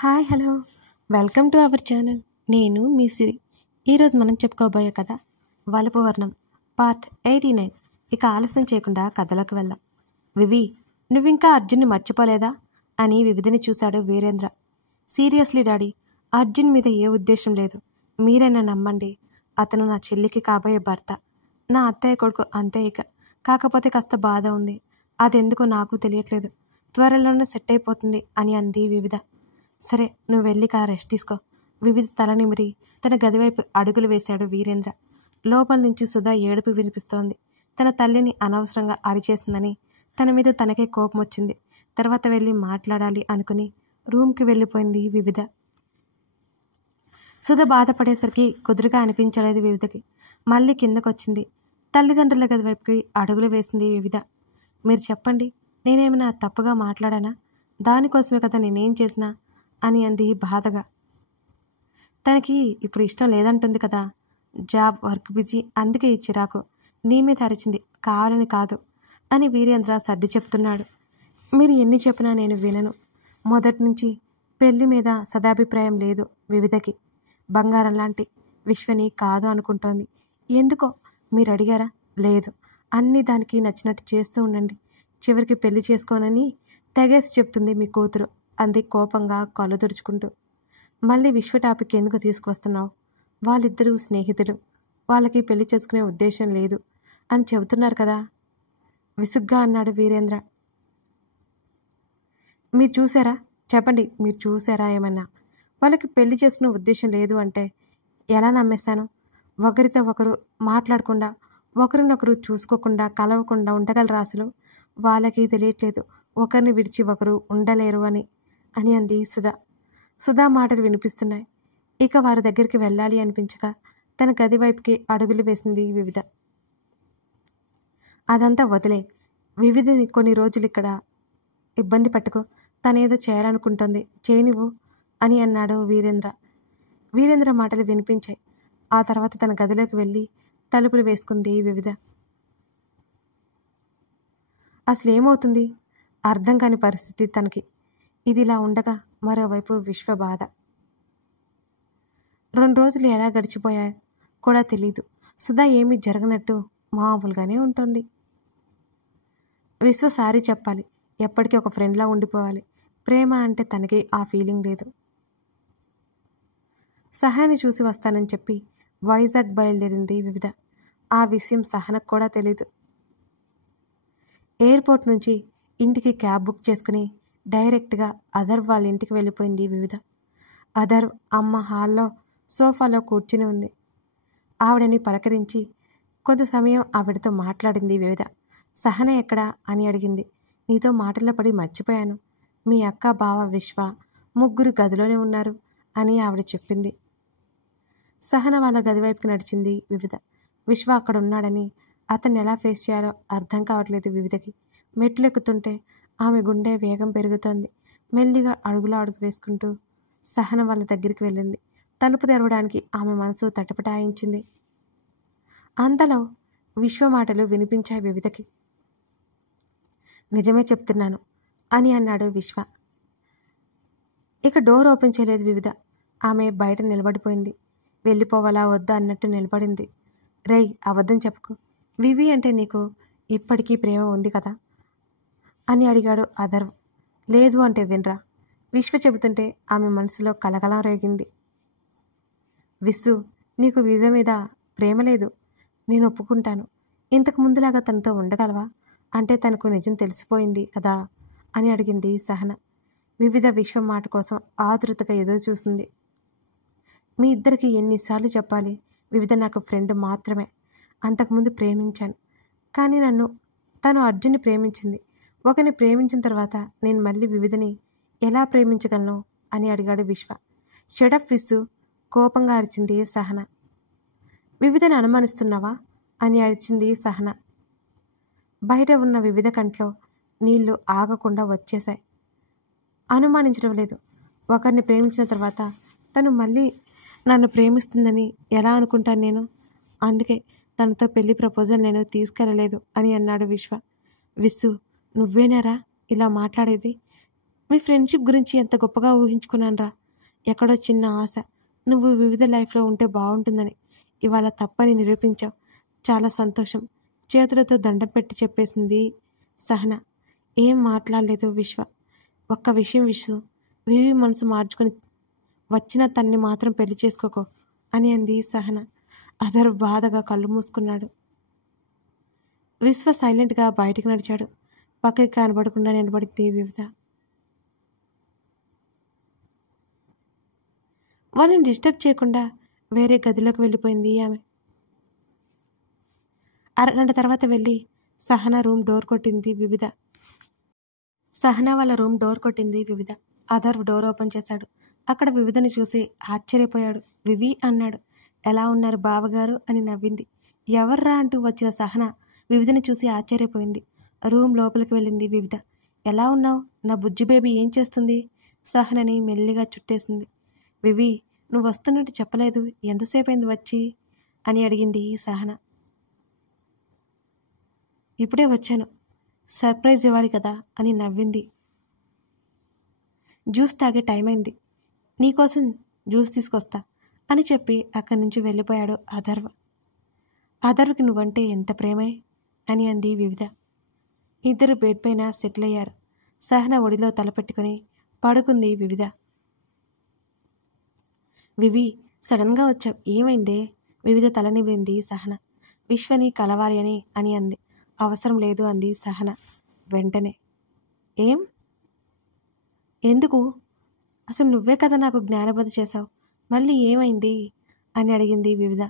Hi hello welcome to our channel. నేను మీ సిరి. ఈరోజు మనం చెప్పుకోబోయే కథ వలపు వర్ణం పార్ట్ 89. ఇక ఆలస్యం చేయకుండా కథలోకి వెళ్దాం. వివి, నువ్వింకా అర్జున్ని మర్చిపోలేదా అని వివిధని చూశాడు వీరేంద్ర. సీరియస్లీ డాడీ, అర్జున్ మీద ఏ ఉద్దేశం లేదు. మీరైనా నమ్మండి. అతను నా చెల్లికి కాబోయే భర్త, నా అత్తయ్య కొడుకు, అంతే. ఇక కాకపోతే కాస్త బాధ ఉంది. అదెందుకో నాకు తెలియట్లేదు. త్వరలోనే సెట్ అయిపోతుంది అని అంది వివిధ. సరే, నువ్వు వెళ్ళి రెస్ట్ తీసుకో. వివిధ తల నిమిరి తన గదివైపు అడుగులు వేశాడు వీరేంద్ర. లోపల నుంచి సుధా ఏడుపు వినిపిస్తోంది. తన తల్లిని అనవసరంగా అరిచేసిందని తన మీద తనకే కోపం వచ్చింది. తర్వాత వెళ్ళి మాట్లాడాలి అనుకుని రూమ్కి వెళ్ళిపోయింది వివిధ. సుధ బాధపడేసరికి కుదురుగా అనిపించలేదు వివిధకి. మళ్ళీ కిందకొచ్చింది. తల్లిదండ్రుల గదివైపుకి అడుగులు వేసింది వివిధ. మీరు చెప్పండి, నేనేమైనా తప్పుగా మాట్లాడానా? దానికోసమే కదా నేనేం చేసినా అని అంది బాధగా. తనకి ఇప్పుడు ఇష్టం లేదంటుంది కదా. జాబ్, వర్క్ బిజీ, అందుకే ఈ చిరాకు. నీ మీద అరిచింది, కావాలని కాదు అని వీరేంద్ర సర్ది చెప్తున్నాడు. మీరు ఎన్ని చెప్పినా నేను వినను. మొదటి నుంచి పెళ్లి మీద సదాభిప్రాయం లేదు వివిధకి. బంగారం లాంటి విశ్వని కాదు అనుకుంటోంది. ఎందుకో మీరు అడిగారా? లేదు. అన్నీ దానికి నచ్చినట్టు చేస్తూ ఉండండి. చివరికి పెళ్లి చేసుకోనని తెగేసి చెప్తుంది మీ కూతురు అంది కోపంగా కళ్ళు తుడుచుకుంటూ. మళ్ళీ విశ్వ టాపిక్ ఎందుకు తీసుకువస్తున్నావు? వాళ్ళిద్దరూ స్నేహితులు, వాళ్ళకి పెళ్లి చేసుకునే ఉద్దేశం లేదు అని చెబుతున్నారు కదా విసుగ్గా అన్నాడు వీరేంద్ర. మీరు చూసారా? చెప్పండి, మీరు చూసారా ఏమన్నా? వాళ్ళకి పెళ్లి చేసుకునే ఉద్దేశం లేదు అంటే ఎలా నమ్మేశాను? ఒకరితో ఒకరు మాట్లాడకుండా, ఒకరినొకరు చూసుకోకుండా, కలవకుండా ఉండగలరా అసలు? వాళ్ళకి తెలియట్లేదు ఒకరిని విడిచి ఒకరు ఉండలేరు అని అంది సుధా. సుధా మాటలు వినిపిస్తున్నాయి. ఇక వారి దగ్గరికి వెళ్ళాలి అనిపించక తన గది వైపుకి అడుగులు వేసింది వివిధ. అదంతా వదిలే, వివిధని కొన్ని రోజులు ఇక్కడ ఇబ్బంది పట్టుకో. తనేదో చేయాలనుకుంటుంది, చేయనివ్వు అని అన్నాడు వీరేంద్ర. వీరేంద్ర మాటలు వినిపించాయి. ఆ తర్వాత తన గదిలోకి వెళ్ళి తలుపులు వేసుకుంది వివిధ. అసలు ఏమవుతుంది అర్థం కాని పరిస్థితి తనకి. ఇదిలా ఉండగా మరోవైపు విశ్వ బాధ. 2 రోజులు ఎలా గడిచిపోయాయో కూడా తెలీదు. సుధా ఏమీ జరగనట్టు మామూలుగానే ఉంటుంది. విశ్వ సారీ చెప్పాలి, ఎప్పటికీ ఒక ఫ్రెండ్లా ఉండిపోవాలి. ప్రేమ అంటే తనకి ఆ ఫీలింగ్ లేదు. సహాని చూసి వస్తానని చెప్పి వైజాగ్ బయలుదేరింది వివిధ. ఆ విషయం సహనకు కూడా తెలీదు. ఎయిర్పోర్ట్ నుంచి ఇంటికి క్యాబ్ బుక్ చేసుకుని డైరెక్ట్గా అధర్వ్ వాళ్ళ ఇంటికి వెళ్ళిపోయింది వివిధ. అధర్వ్ అమ్మ హాల్లో సోఫాలో కూర్చుని ఉంది. ఆవిడని పలకరించి కొంత సమయం ఆవిడతో మాట్లాడింది వివిధ. సహన ఎక్కడా అని అడిగింది. నీతో మాటల్లో పడి మర్చిపోయాను. మీ అక్క, బావ, విశ్వ ముగ్గురు గదిలోనే ఉన్నారు అని ఆవిడ చెప్పింది. సహన వాళ్ళ గదివైపుకి నడిచింది వివిధ. విశ్వ అక్కడ ఉన్నాడని అతన్ని ఎలా ఫేస్ చేయాలో అర్థం కావట్లేదు వివిధకి. మెట్లు ఎక్కుతుంటే ఆమె గుండె వేగం పెరుగుతోంది. మెల్లిగా అడుగులో అడుగు వేసుకుంటూ సహన వాళ్ళ దగ్గరికి వెళ్ళింది. తలుపు తెరవడానికి ఆమె మనసు తటపటాయించింది. అంతలో విశ్వ మాటలు వినిపించాయి వివిధకి. నిజమే చెప్తున్నాను అని అన్నాడు విశ్వ. ఇక డోర్ ఓపెన్ చేయలేదు వివిధ. ఆమె బయట నిలబడిపోయింది. వెళ్ళిపోవాలా వద్దా అన్నట్టు నిలబడింది. రేయ్, అబద్ధం చెప్పుకో. వివి అంటే నీకు ఇప్పటికీ ప్రేమ ఉంది కదా అని అడిగాడు అధర్వ్. లేదు అంటే వినరా? విశ్వ చెబుతుంటే ఆమె మనసులో కలకలం రేగింది. విస్సు, నీకు వివిధ మీద ప్రేమ లేదు, నేను ఒప్పుకుంటాను. ఇంతకు ముందులాగా తనతో ఉండగలవా? అంటే తనకు నిజం తెలిసిపోయింది కదా అని అడిగింది సహన. వివిధ విశ్వ మాట కోసం ఆతృతగా ఎదురు చూసింది. మీ ఇద్దరికి ఎన్నిసార్లు చెప్పాలి? వివిధ నాకు ఫ్రెండ్ మాత్రమే. అంతకుముందు ప్రేమించాను, కానీ తను అర్జున్ని ప్రేమించింది. ఒకరిని ప్రేమించిన తర్వాత నేను మళ్ళీ వివిధని ఎలా ప్రేమించగలను అని అడిగాడు విశ్వ. షడప్ విస్సు, కోపంగా అరిచింది సహన. వివిధని అనుమానిస్తున్నావా అని అరిచింది సహన. బయట ఉన్న వివిధ కంట్లో నీళ్లు ఆగకుండా వచ్చేశాయి. అనుమానించడం లేదు. ఒకరిని ప్రేమించిన తర్వాత తను మళ్ళీ నన్ను ప్రేమిస్తుందని ఎలా అనుకుంటాను నేను? అందుకే తనతో పెళ్లి ప్రపోజల్ నేను తీసుకెళ్ళలేదు అని అన్నాడు విశ్వ. విస్సు, నువ్వేనారా ఇలా మాట్లాడేది? మీ ఫ్రెండ్షిప్ గురించి ఎంత గొప్పగా ఊహించుకున్నానురా. ఎక్కడో చిన్న ఆశ, నువ్వు వివిధ లైఫ్లో ఉంటే బాగుంటుందని. ఇవాళ తప్పని నిరూపించావు. చాలా సంతోషం. చేతులతో దండం పెట్టి చెప్పేసింది సహన. ఏం మాట్లాడలేదు విశ్వ. ఒక్క విషయం విశ్వ, వివి మనసు మార్చుకొని వచ్చిన తన్ని మాత్రం పెళ్లి చేసుకోకో అని అంది సహన. అదర్ బాధగా కళ్ళు మూసుకున్నాడు. విశ్వ సైలెంట్గా బయటికి నడిచాడు. పక్కకి కనబడకుండా నిలబడింది వివిధ. వాళ్ళని డిస్టర్బ్ చేయకుండా వేరే గదిలోకి వెళ్ళిపోయింది ఆమె. అరగంట తర్వాత వెళ్ళి సహన రూమ్ డోర్ కొట్టింది వివిధ. అదర్ డోర్ ఓపెన్ చేశాడు. అక్కడ వివిధని చూసి ఆశ్చర్యపోయాడు. వివి అన్నాడు. ఎలా ఉన్నారు బావగారు అని నవ్వింది. ఎవర్రా అంటూ వచ్చిన సహన వివిధని చూసి ఆశ్చర్యపోయింది. రూమ్ లోపలికి వెళ్ళింది వివిధ. ఎలా ఉన్నావు? నా బుజ్జి బేబీ ఏం చేస్తుంది? సహనని మెల్లిగా చుట్టేసింది. వివి, నువ్వు వస్తున్నట్టు చెప్పలేదు, ఎంతసేపు అయింది వచ్చి అని అడిగింది సహన. ఇప్పుడే వచ్చాను, సర్ప్రైజ్ ఇవ్వాలి కదా అని నవ్వింది. జ్యూస్ తాగే టైం అయింది, నీకోసం జ్యూస్ తీసుకొస్తా అని చెప్పి అక్కడి నుంచి వెళ్ళిపోయాడు అథర్వ. అథర్వకి నువ్వంటే ఎంత ప్రేమే అని అంది వివిధ. ఇద్దరు బెడ్ పైన సెటిల్ అయ్యారు. సహన ఒడిలో తలపెట్టుకుని పడుకుంది వివిధ. వివి, సడన్గా వచ్చావు, ఏమైందే? వివిధ తలనివ్వింది సహన. విశ్వని కలవాలి అని అంది. అవసరం లేదు అంది సహన వెంటనే. ఎందుకు? అసలు నువ్వే కదా నాకు జ్ఞానబోధ చేశావు, మళ్ళీ ఏమైంది అని అడిగింది వివిధ.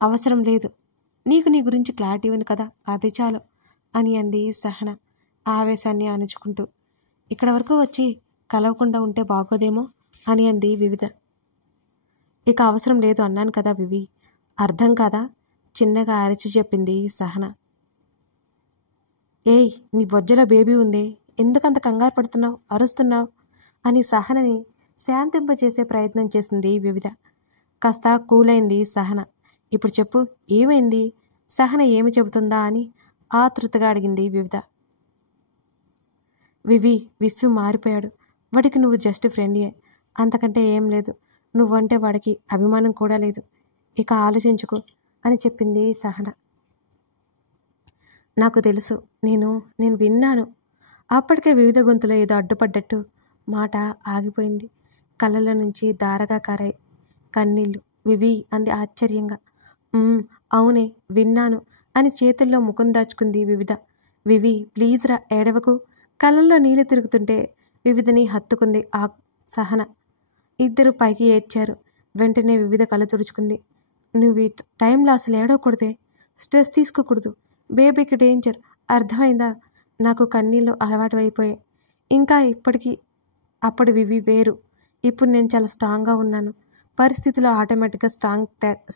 అవసరం లేదు, నీకు నీ గురించి క్లారిటీ ఉంది కదా, అది చాలు అని అంది సహన ఆవేశాన్ని అణుచుకుంటూ. ఇక్కడ వరకు వచ్చి కలవకుండా ఉంటే బాగోదేమో అని అంది వివిధ. ఇక అవసరం లేదు అన్నాను కదా వివి, అర్థం కాదా? చిన్నగా అరిచి చెప్పింది సహన. ఏయ్, నీ బొజ్జలో బేబీ ఉందే, ఎందుకంత కంగారు పడుతున్నావు, అరుస్తున్నావు అని సహనని శాంతింపచేసే ప్రయత్నం చేసింది వివిధ. కాస్త కూలైంది సహన. ఇప్పుడు చెప్పు, ఏమైంది? సహన ఏమి చెబుతుందా అని ఆతృతగా అడిగింది వివిధ. వివి, విస్సు మారిపోయాడు. వాడికి నువ్వు జస్ట్ ఫ్రెండ్యే, అంతకంటే ఏం లేదు. నువ్వంటే వాడికి అభిమానం కూడా లేదు. ఇక ఆలోచించుకో అని చెప్పింది సహన. నాకు తెలుసు, నేను విన్నాను. అప్పటికే వివిధ గొంతులో ఏదో అడ్డుపడ్డట్టు మాట ఆగిపోయింది. కళ్ళలో నుంచి దారగా కారాయి కన్నీళ్ళు. వివి అంది ఆశ్చర్యంగా. అవునే, విన్నాను అని చేతుల్లో ముఖం దాచుకుంది వివిధ. వివి, ప్లీజ్ రా, ఏడవకు. కళ్ళల్లో నీళ్లు తిరుగుతుంటే వివిధని హత్తుకుంది ఆ సహన. ఇద్దరు పైకి ఏడ్చారు. వెంటనే వివిధ కళ్ళు తుడుచుకుంది. నువ్వు ఈ టైంలో అసలు ఏడవకూడదే, స్ట్రెస్ తీసుకోకూడదు, బేబీకి డేంజర్, అర్థమైందా? నాకు కన్నీళ్ళు అలవాటు అయిపోయాయి. ఇంకా అప్పుడు వివి వేరు. ఇప్పుడు నేను చాలా స్ట్రాంగ్గా ఉన్నాను. పరిస్థితులు ఆటోమేటిక్గా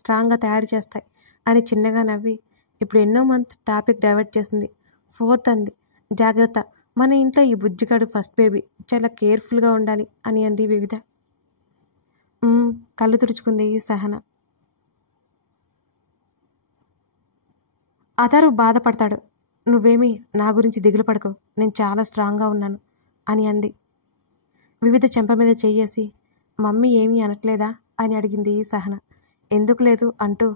స్ట్రాంగ్గా తయారు చేస్తాయి అని చిన్నగా నవ్వి ఇప్పుడు ఎన్నో మంత్ టాపిక్ డైవర్ట్ చేసింది. 4th అంది. జాగ్రత్త, మన ఇంట్లో ఈ బుజ్జిగాడు ఫస్ట్ బేబీ, చాలా కేర్ఫుల్గా ఉండాలి అని అంది వివిధ. కళ్ళు తుడుచుకుంది సహన. అతరు బాధపడతాడు, నువ్వేమీ నా గురించి దిగులు పడకు, నేను చాలా స్ట్రాంగ్గా ఉన్నాను అని అంది. వివిధ చెంప మీద చెయ్యేసి, మమ్మీ ఏమీ అనట్లేదా అని అడిగింది సహన. ఎందుకు లేదు అంటూ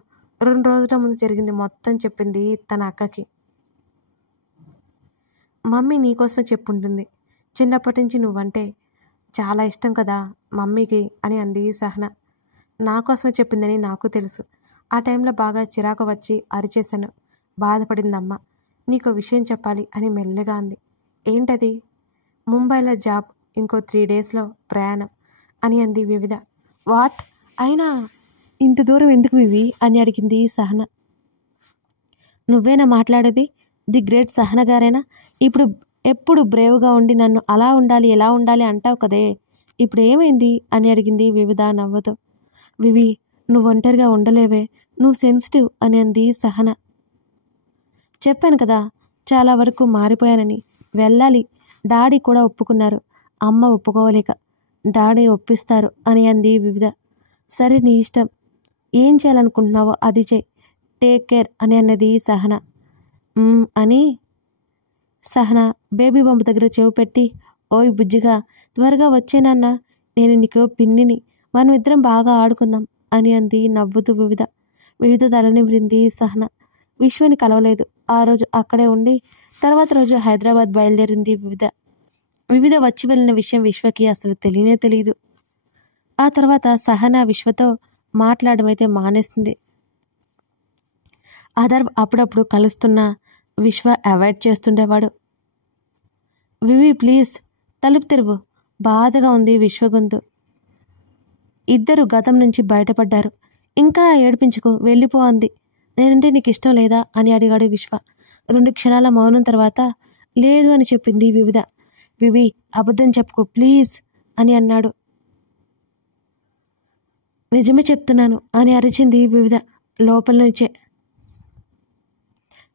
2 రోజుల ముందు జరిగింది మొత్తం చెప్పింది తన అక్కకి. మమ్మీ నీకోసమే చెప్పుంటుంది, చిన్నప్పటి నుంచి నువ్వంటే చాలా ఇష్టం కదా మమ్మీకి అని అంది సహన. నా కోసమే చెప్పిందని నాకు తెలుసు. ఆ టైంలో బాగా చిరాకు వచ్చి అరిచేశాను, బాధపడిందమ్మ. నీకో విషయం చెప్పాలి అని మెల్లగా అంది. ఏంటది? ముంబైలో జాబ్, ఇంకో 3 డేస్లో ప్రయాణం అని అంది వివిధ. వాట్? అయినా ఇంత దూరం ఎందుకు వివి అని అడిగింది సహన. నువ్వేనా మాట్లాడేది? ది గ్రేట్ సహన గారేనా? ఎప్పుడు బ్రేవ్గా ఉండి నన్ను అలా ఉండాలి ఎలా ఉండాలి అంటావు కదే, ఇప్పుడు ఏమైంది అని అడిగింది వివిధ నవ్వుతూ. వివి, నువ్వు ఒంటరిగా ఉండలేవే, నువ్వు సెన్సిటివ్ అని అంది సహన. చెప్పాను కదా చాలా వరకు మారిపోయానని. వెళ్ళాలి, డాడీ కూడా ఒప్పుకున్నారు, అమ్మ ఒప్పుకోలేక డాడీ ఒప్పిస్తారు అని అంది వివిధ. సరే నీ ఇష్టం, ఏం చేయాలనుకుంటున్నావో అది చెయ్యి, టేక్ కేర్ అని అన్నది సహన. అని సహన బేబీ బొమ్మ దగ్గర చెవి పెట్టి ఓయ్ బుజ్జిగా, త్వరగా వచ్చేనన్నా, నేను నీకు పిన్నిని, మనం ఇద్దరం బాగా ఆడుకుందాం అని అంది నవ్వుతూ వివిధ. వివిధ తలనిమిరింది సహన. విశ్వని కలవలేదు. ఆ రోజు అక్కడే ఉండి తర్వాత రోజు హైదరాబాద్ బయలుదేరింది వివిధ. వివిధ వచ్చి వెళ్ళిన విషయం విశ్వకి అసలు తెలియనే తెలియదు. ఆ తర్వాత సహన విశ్వతో మాట్లాడమైతే మానేస్తుంది. ఆధార్ అప్పుడప్పుడు కలుస్తున్నా విశ్వ అవాయిడ్ చేస్తుండేవాడు. వివి ప్లీజ్ తలుపు తెరువు, బాధగా ఉంది విశ్వ గొంతు. ఇద్దరు గతం నుంచి బయటపడ్డారు. ఇంకా ఏడిపించుకో, వెళ్ళిపో అంది. నేనంటే నీకు ఇష్టం లేదా అని అడిగాడు విశ్వ. 2 క్షణాల మౌనం తర్వాత లేదు అని చెప్పింది వివిధ. వివి అబద్ధం చెప్పుకో ప్లీజ్ అని అన్నాడు. నిజమే చెప్తున్నాను అని అరిచింది వివిధ లోపల నుంచే.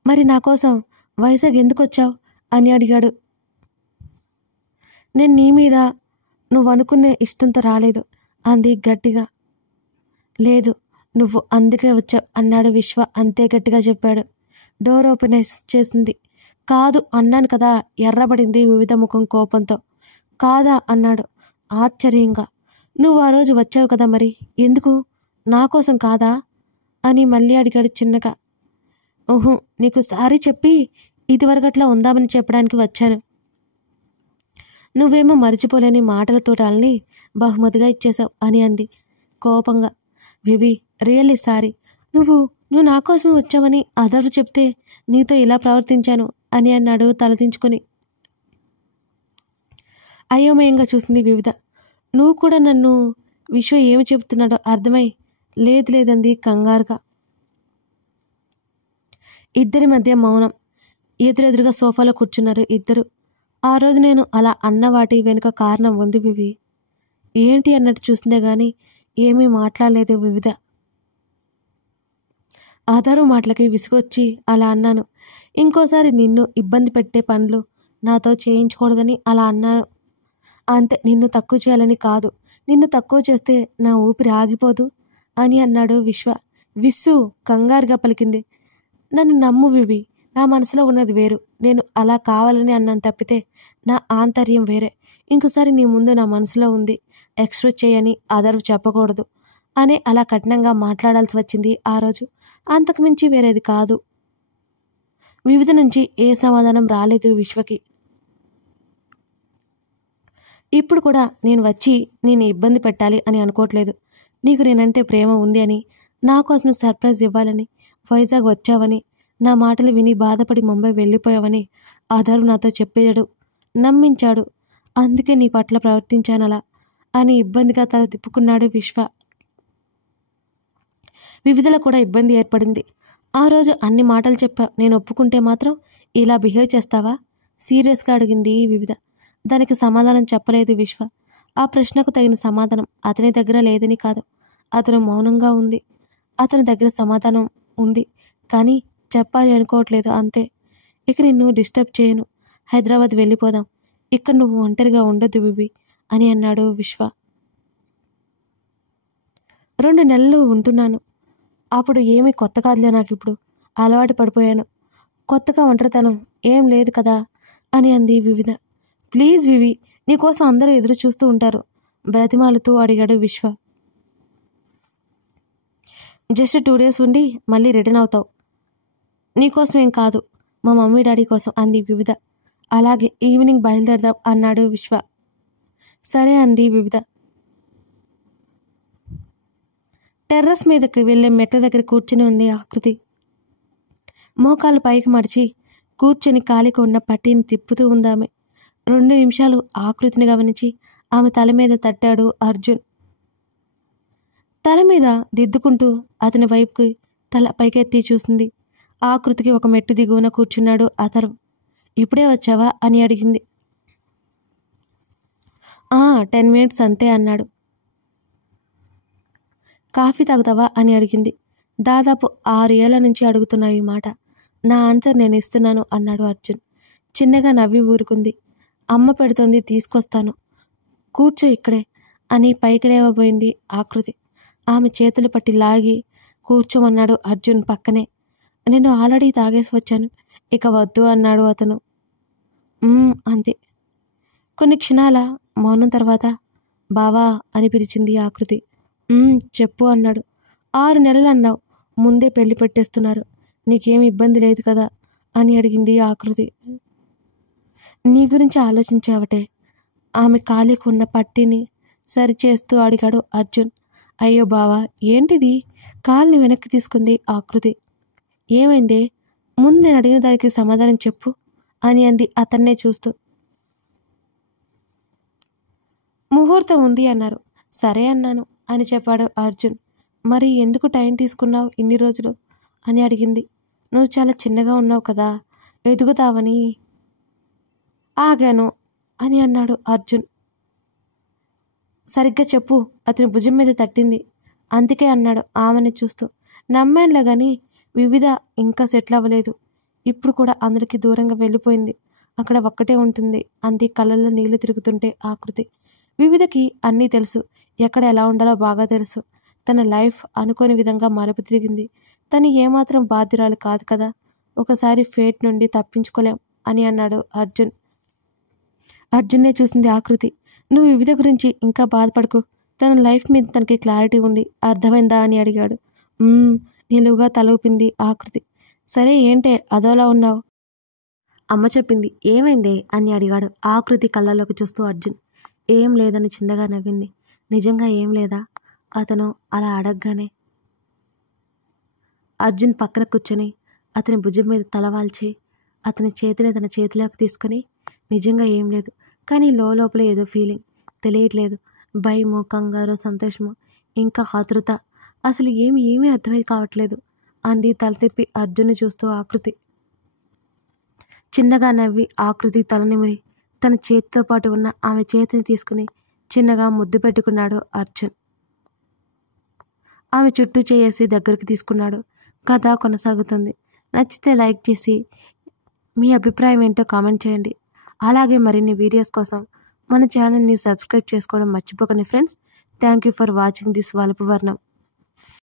మరి నా కోసం వైజాగ్ ఎందుకు వచ్చావు అని అడిగాడు. నేను నీ మీద నువ్వు అనుకునే ఇష్టంతో రాలేదు అంది గట్టిగా. లేదు, నువ్వు అందుకే వచ్చావు అన్నాడు విశ్వ అంతే గట్టిగా చెప్పాడు. డోర్ ఓపెన్ చేసింది. కాదు అన్నాను కదా. ఎర్రబడింది వివిధ ముఖం కోపంతో. కాదా అన్నాడు ఆశ్చర్యంగా. నువ్వు ఆ రోజు వచ్చావు కదా, మరి ఎందుకు? నా కోసం కాదా అని మళ్ళీ అడిగాడు చిన్నగా. ఊహు, నీకు సారీ చెప్పి ఇదివరకట్లా ఉందామని చెప్పడానికి వచ్చాను. నువ్వేమో మర్చిపోలేని మాటలతోటాలని బహుమతిగా ఇచ్చేశావు అని అంది కోపంగా. వివి రియల్లీ సారీ. నువ్వు నా కోసమే వచ్చావని అదరు చెప్తే నీతో ఇలా ప్రవర్తించాను అని అన్నాడు తలదించుకుని. అయోమయంగా చూసింది వివిధ. నువ్వు కూడా నన్ను విశ్వ ఏమి చెబుతున్నాడో అర్థమై లేదంది కంగారుగా. ఇద్దరి మధ్య మౌనం. ఎదురెదురుగా సోఫాలో కూర్చున్నారు ఇద్దరు. ఆ రోజు నేను అలా అన్న వాటి వెనుక కారణం ఉంది వివి. ఏంటి అన్నట్టు చూసిందే గాని ఏమీ మాట్లాడలేదు వివిధ. ఆధారు మాటలకి విసుగొచ్చి అలా అన్నాను. ఇంకోసారి నిన్ను ఇబ్బంది పెట్టే పనులు నాతో చేయించకూడదని అలా అన్నాను అంతే. నిన్ను తక్కువ చేయాలని కాదు. నిన్ను తక్కువ చేస్తే నా ఊపిరి ఆగిపోదు అని అన్నాడు విశ్వ. విస్సు కంగారుగా పలికింది. నన్ను నమ్ము వివి, నా మనసులో ఉన్నది వేరు. నేను అలా కావాలని అన్నాను తప్పితే నా ఆంతర్యం వేరే. ఇంకోసారి నీ ముందు నా మనసులో ఉంది ఎక్స్ప్రెస్ చేయని అదర్వ్ చెప్పకూడదు అని అలా కఠినంగా మాట్లాడాల్సి వచ్చింది ఆ రోజు. అంతకుమించి వేరేది కాదు. వివిధ నుంచి ఏ సమాధానం రాలేదు విశ్వకి. ఇప్పుడు కూడా నేను వచ్చి నేను ఇబ్బంది పెట్టాలి అని అనుకోవట్లేదు. నీకు నేనంటే ప్రేమ ఉంది అని, నా కోసం సర్ప్రైజ్ ఇవ్వాలని వైజాగ్ వచ్చావని, నా మాటలు విని బాధపడి ముంబై వెళ్ళిపోయావని ఆధారు నాతో చెప్పాడు, నమ్మించాడు. అందుకే నీ పట్ల ప్రవర్తించానలా అని ఇబ్బందిగా తల తిప్పుకున్నాడు విశ్వ. వివిధలో కూడా ఇబ్బంది ఏర్పడింది. ఆ రోజు అన్ని మాటలు చెప్పా, నేను ఒప్పుకుంటే మాత్రం ఇలా బిహేవ్ చేస్తావా సీరియస్గా అడిగింది వివిధ. దానికి సమాధానం చెప్పలేదు విశ్వ. ఆ ప్రశ్నకు తగిన సమాధానం అతని దగ్గర లేదని కాదు, అతను మౌనంగా ఉంది. అతని దగ్గర సమాధానం ఉంది కానీ చెప్పాలి అనుకోవట్లేదు అంతే. ఇక నిన్ను డిస్టర్బ్ చేయను, హైదరాబాద్ వెళ్ళిపోదాం. ఇక్కడ నువ్వు ఒంటరిగా ఉండొద్దు వివి అని అన్నాడు విశ్వ. 2 నెలలు ఉంటున్నాను. అప్పుడు ఏమీ కొత్త కాదులే, నాకు ఇప్పుడు అలవాటు పడిపోయాను. కొత్తగా ఒంటరితనం ఏం లేదు కదా అని అంది వివిధ. ప్లీజ్ వివి, నీకోసం అందరూ ఎదురు చూస్తూ ఉంటారు బ్రతిమాలుతూ అడిగాడు విశ్వ. జస్ట్ 2 days ఉండి మళ్ళీ రిటర్న్ అవుతావు. నీకోసం ఏం కాదు, మా మమ్మీ డాడీ కోసం అంది వివిధ. అలాగే ఈవినింగ్ బయలుదేరదాం అన్నాడు విశ్వ. సరే అంది వివిధ. టెర్రస్ మీదకి వెళ్ళే మెట్ల దగ్గర కూర్చుని ఉంది ఆకృతి. మోకాలు పైకి మడిచి కూర్చొని కాలికి ఉన్న పట్టీని తిప్పుతూ ఉందామె. 2 నిమిషాలు ఆకృతిని గమనించి ఆమె తల మీద తట్టాడు అర్జున్. తల మీద దిద్దుకుంటూ అతని వైపుకి తల పైకెత్తి చూసింది. ఆకృతికి ఒక మెట్టు దిగువన కూర్చున్నాడు అథర్వ్. ఇప్పుడే వచ్చావా అని అడిగింది. 10 minutes అంతే అన్నాడు. కాఫీ తాగుతావా అని అడిగింది. దాదాపు 6 ఏళ్ల నుంచి అడుగుతున్నావు ఈ మాట, నా ఆన్సర్ నేను ఇస్తున్నాను అన్నాడు అర్జున్. చిన్నగా నవ్వి ఊరుకుంది. అమ్మ పెడుతోంది, తీసుకొస్తాను, కూర్చో ఇక్కడే అని పైకి లేవబోయింది ఆకృతి. ఆమె చేతులు పట్టి లాగి కూర్చోమన్నాడు అర్జున్ పక్కనే. నేను ఆల్రెడీ తాగేసి వచ్చాను, ఇక వద్దు అన్నాడు అతను. అంతే. కొన్ని క్షణాల మౌనం తర్వాత బావా అని పిలిచింది ఆకృతి. చెప్పు అన్నాడు. 6 నెలలు అన్నావు, ముందే పెళ్లి పెట్టేస్తున్నారు, నీకేం ఇబ్బంది లేదు కదా అని అడిగింది ఆకృతి. నీ గురించి ఆలోచించావటే. ఆమె కాలికి ఉన్న పట్టిని సరిచేస్తూ అడిగాడు అర్జున్. అయ్యో బావా ఏంటిది? కాల్ని వెనక్కి తీసుకుంది ఆకృతి. ఏమైందే? ముందు నేను అడిగిన దానికి సమాధానం చెప్పు అని అంది అతన్నే చూస్తూ. ముహూర్తం ఉంది అన్నారు. సరే అన్నాను అని చెప్పాడు అర్జున్. మరి ఎందుకు టైం తీసుకున్నావు ఇన్ని రోజులు అని అడిగింది. నువ్వు చాలా చిన్నగా ఉన్నావు కదా, ఎదుగుతావని ఆగాను అని అన్నాడు అర్జున్. సరిగ్గా చెప్పు, అతని భుజం మీద తట్టింది. అందుకే అన్నాడు ఆమెని చూస్తూ. నమ్మానులే గాని వివిధ ఇంకా సెటిల్ అవ్వలేదు. ఇప్పుడు కూడా అందరికీ దూరంగా వెళ్ళిపోయింది. అక్కడ ఒక్కటే ఉంటుంది అంది కళ్ళల్లో నీళ్లు తిరుగుతుంటే ఆకృతి. వివిధకి అన్నీ తెలుసు, ఎక్కడ ఎలా ఉండాలో బాగా తెలుసు. తన లైఫ్ అనుకోని విధంగా మలుపు తిరిగింది. తను ఏమాత్రం బాధ్యురాలు కాదు కదా, ఒకసారి ఫేట్ నుండి తప్పించుకోలేం అని అన్నాడు అర్జున్. అర్జున్నే చూసింది ఆకృతి. నువ్వు వివిధ గురించి ఇంకా బాధపడకు, తన లైఫ్ మీద తనకి క్లారిటీ ఉంది, అర్థమైందా అని అడిగాడు. నిలువుగా తల ఊపింది ఆకృతి. సరే ఏంటే అదోలా ఉన్నావు? అమ్మ చెప్పింది. ఏమైందే అని అడిగాడు ఆకృతి కళ్ళలోకి చూస్తూ అర్జున్. ఏం లేదని చిన్నగా నవ్వింది. నిజంగా ఏం లేదా? అతను అలా అడగగానే అర్జున్ పక్కన కూర్చొని అతని భుజం మీద తలవాల్చి అతని చేతిని తన చేతిలోకి తీసుకుని, నిజంగా ఏం లేదు, కానీ లోపల ఏదో ఫీలింగ్, తెలియట్లేదు, భయమో కంగారో సంతోషమో ఇంకా ఆతృత, అసలు ఏమీ అర్థమై కావట్లేదు అంది తల తిప్పి అర్జున్ని చూస్తూ ఆకృతి. చిన్నగా నవ్వి ఆకృతి తల నిమిరి తన చేతితో పాటు ఉన్న ఆమె చేతిని తీసుకుని చిన్నగా ముద్దు పెట్టుకున్నాడు అర్జున్. ఆమె చుట్టూ చేసి దగ్గరికి తీసుకున్నాడు. కథ కొనసాగుతుంది. నచ్చితే లైక్ చేసి మీ అభిప్రాయం ఏంటో కామెంట్ చేయండి. అలాగే మరిన్ని వీడియోస్ కోసం మన ఛానల్ని సబ్స్క్రైబ్ చేసుకోవడం మర్చిపోకండి friends. Thank you for watching this వలపు వర్ణం.